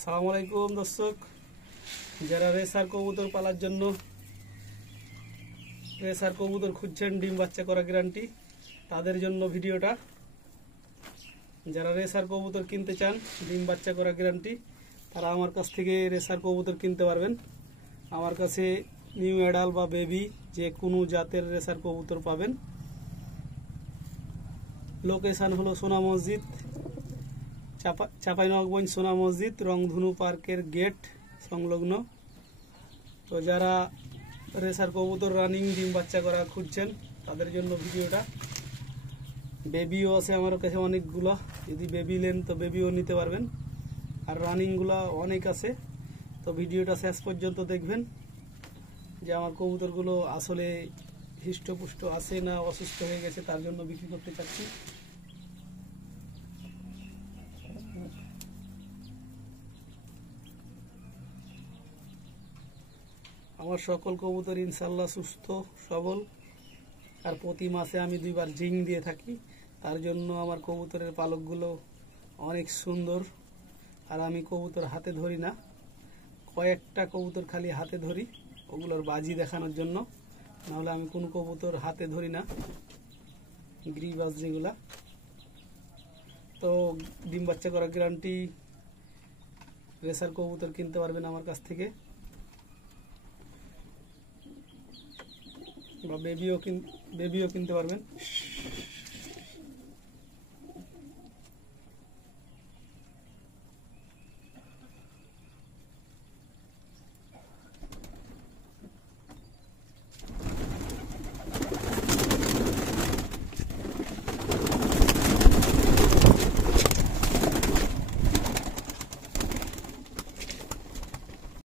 আসসালামু আলাইকুম দর্শক, যারা রেসার কবুতর পালার জন্য রেসার কবুতর খুঁজছেন ডিম বাচ্চা করা গ্যারান্টি, তাদের জন্য ভিডিওটা। যারা রেসার কবুতর কিনতে চান ডিম বাচ্চা করা গ্যারান্টি, তারা আমার কাছ থেকে রেসার কবুতর কিনতে পারবেন। আমার কাছে নিউ অ্যাডাল বা বেবি যে কোনো জাতের রেসার কবুতর পাবেন। লোকেশান হলো সোনা মসজিদ, চাঁপাইনবাবগঞ্জ সোনা মসজিদ, রংধনু পার্কের গেট সংলগ্ন। তো যারা রেসার কবুতর রানিং ডিম বাচ্চা করা খুঁজছেন তাদের জন্য ভিডিওটা। বেবিও আছে আমার কাছে অনেকগুলো, যদি বেবি নেন তো বেবিও নিতে পারবেন, আর রানিংগুলো অনেক আছে। তো ভিডিওটা শেষ পর্যন্ত দেখবেন যে আমার কবুতরগুলো আসলে হৃষ্টপুষ্ট আছে না অসুস্থ হয়ে গেছে, তার জন্য বিক্রি করতে চাচ্ছি। আমার সকল কবুতর ইনশাল্লাহ সুস্থ সবল, আর প্রতি মাসে আমি 2 বার জিং দিয়ে থাকি। তার জন্য আমার কবুতরের পালকগুলো অনেক সুন্দর। আর আমি কবুতর হাতে ধরি না, কয়েকটা কবুতর খালি হাতে ধরি, ওগুলোর বাজি দেখানোর জন্য। নাহলে আমি কোনো কবুতর হাতে ধরি না, গ্রিবাজ যেগুলা। তো ডিম বাচ্চা করা গ্যারান্টি রেসার কবুতর কিনতে পারবেন আমার কাছ থেকে, বা বেবিও কিনতে পারবেন।